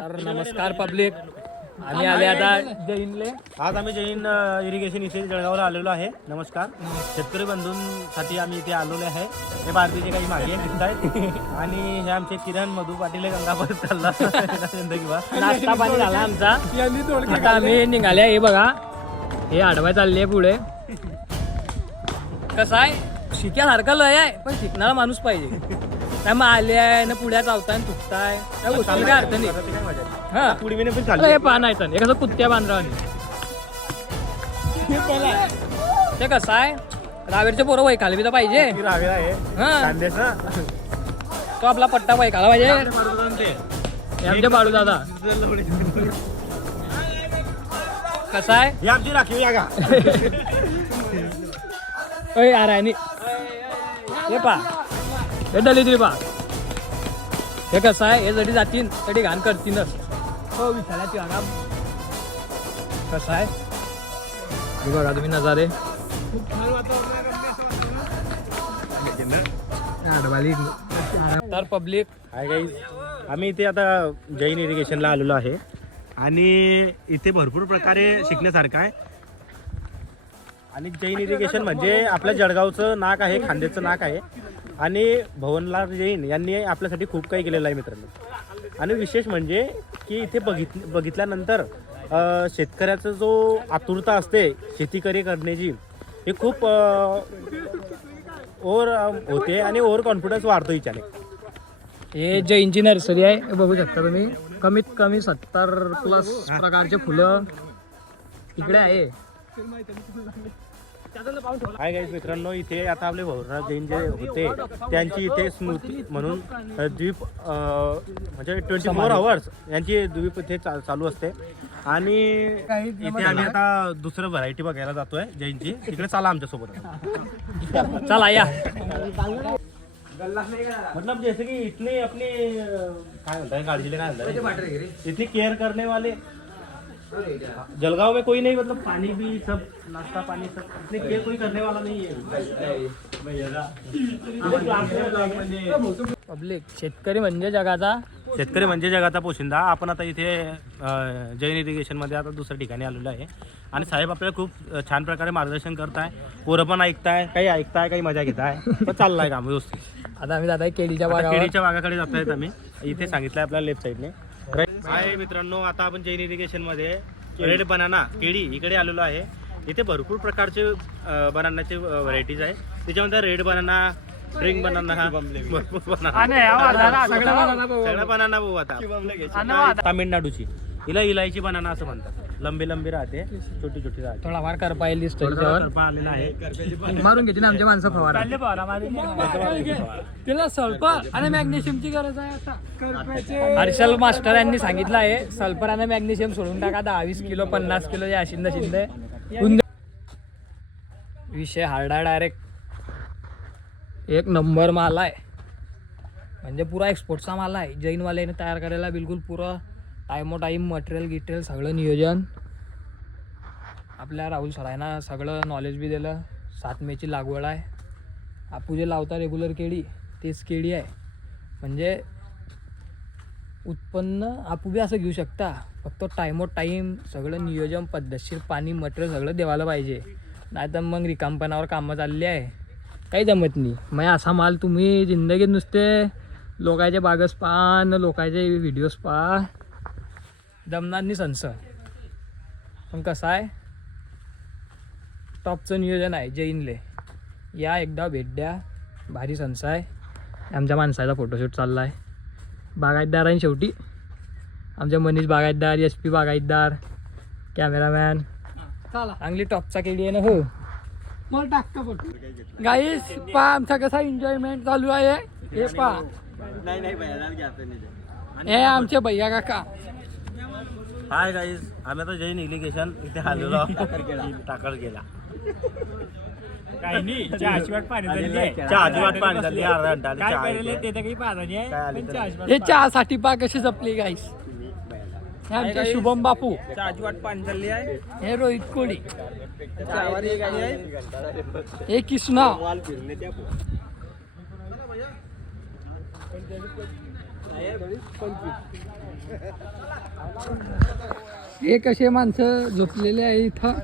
तर नमस्कार पब्लिक, आम्ही आले आता जैनले. आज आम्ही जैन इरिगेशन इथे जळगावला आलेलो आहे. नमस्कार शेतकरी बंधूंसाठी आम्ही इथे आलेलो आहे. हे भारतीचे काही मागे दिसत आहेत आणि हे आमचे किरण मधू पाटील गंगापूर चालला नाश्ता पाणी झाला आमचा. आता आम्ही निघाले. हे बघा, हे आडवा चालले पुढे. कसं आहे, शिक्यासारखं लय आहे पण शिकणारा माणूस पाहिजे. काय मग आले आहे ना पुढ्या चावताय तुटताय त्या गोष्टी काय अर्थ नाही. हा पुढे पण हे पान आहे हे कसं कुत्त्या बांधरा ते कसं आहे, रावेरचे पोरं वय खाली तर पाहिजे. रावेला आहे हा कांद्याचा तो आपला पट्टा वय खाला पाहिजे. हे आमचे बाळू दादा. कसं आहे, ही आमची राखीव जागा. यार आहे हे पा हे दलित रे पा. हे कसं आहे, हे जरी जातील तरी घाण करतीलच. हो विचारायची आराम. कसं आहे हे बघा तुम्ही नजारे. तर पब्लिक हाय गाईज, आम्ही इथे आता जैन इरिगेशनला आलेलो आहे आणि इथे भरपूर प्रकारे शिकण्यासारखं आहे. आणि जैन इरिगेशन म्हणजे आपल्या जळगावचं नाक आहे, खांद्याचं नाक आहे. आणि भवनलाल जैन यांनी आपल्यासाठी खूप काही केलेलं आहे मित्रांनो. आणि विशेष म्हणजे की इथे बघितल्यानंतर शेतकऱ्याचा जो आतुरता असते शेतीकरी करण्याची, हे खूप ओव्हर होते आणि ओव्हर कॉन्फिडन्स वाढतो हिच्याने. हे जैनची नर्सरी आहे. हे बघू शकता तुम्ही, कमीत कमी 70+ प्रकारचे फुलं इकडे आहे. हाय गाईज मित्रांनो, इथे आता आपले भवनराज जैन जे होते त्यांची इथे स्मृती म्हणून द्वीप म्हणजे 24 आवर्स यांची द्वीप इथे चालू असते. आणि इथे आम्ही आता दुसरं व्हरायटी बघायला जातोय जैनची. तिकडे चला आमच्यासोबत. चला या. मतलब जैसे कि इतने अपने काय म्हणताय काळजीले काय म्हणताय इतनी केयर करने वाले जलगांव में कोई नहीं. मतलब पानी भी सब नाश्ता पानी सब इतने केयर कोई करने वाला नहीं है. पब्लिक शेतकरी म्हणजे जगाचा पोशिंदा. आपण आता इथे जैन इरिगेशन मध्ये आता दुसऱ्या ठिकाणी आलेलो आहे आणि साहेब आपल्याला खूप छान प्रकारे मार्गदर्शन करताय. पोरं पण ऐकताय, काही मजा घेताय. पण चाललाय काम व्यवस्थित. आता आम्ही जात आहे केळीच्या बागाकडे जात आहेत आम्ही. इथे सांगितलंय आपल्याला लेफ्ट साईडने. हाय मित्रांनो, आता आपण जैन इरिगेशन मध्ये रेड बनाना केळी इकडे आलेलो आहे. इथे भरपूर प्रकारचे बनानाचे व्हरायटीज आहे. त्याच्यामध्ये रेड बनाना, ड्रिंक बनाना, सगळा बनाना भाऊ. आता तामिळनाडूची हिला इलायची बनाना असं म्हणतात. लंबी राहते, छोटी राहते. थोडा वार कर पाहिजे आलेला आहे. मारून घेते ना आमच्या माणसं फवारा. तिला सल्फर आणि मॅग्नेशियमची गरज आहे. आता हर्षल मास्टर यांनी सांगितलं आहे सल्फर आणि मॅग्नेशियम सोडून टाका. 10-20 किलो 50 किलो या शिंदे विषय हार्डा. डायरेक्ट एक नंबर माल आहे, म्हणजे पुरा एक्सपोर्टचा माल आहे. जैनवाल्याने तयार करायला बिलकुल पुरा टाईम मटेरियल सगळं नियोजन. आपल्या राहुल सरायना सगळं नॉलेज बी दिलं. 7 मेची लागवड आहे. आपू जे लावता रेग्युलर केळी तेच केळी आहे. म्हणजे उत्पन्न आपू बी असं घेऊ शकता. फक्त टाईम सगळं नियोजन पद्धतशीर पाणी मटेरियल सगळं देवायला पाहिजे. नाही तर मग रिकामपणावर कामं चालली आहे, काही जमत नाही. मग असा माल तुम्ही जिंदगीत नुसते लोकांचे बागस पहा न लोकांचे व्हिडिओज पहा, दमणार नाही संस. पण कसं आहे, टॉपचं नियोजन आहे जैनले. या एकदा भेट द्या, भारी संस आहे. आमच्या माणसाचा फोटोशूट चालला आहे. बागायतदार आहे शेवटी आमच्या मनीष बागायतदार, SP बागायतदार, कॅमेरामॅन. चांगली टॉपचा केली आहे ना. हो मला टाकतो फोटो. गाईस पा आमचा कसा एन्जॉयमेंट चालू आहे. हे पा हे आमचे भैया काका. हाय गाईज, आम्ही आता जैन इरिगेशन इथे आलेलो. टाकळ गेला काही नाही. चहाची पाणी झाली अर्धा घंटा. हे चहासाठी पा कशी जपली गाईस. हे आमचे शुभम बापू. चहाची वाट पाणी चालली आहे. हे रोहित कोळी. हे कृष्णा. हे कसे माणसं झोपलेले आहे इथं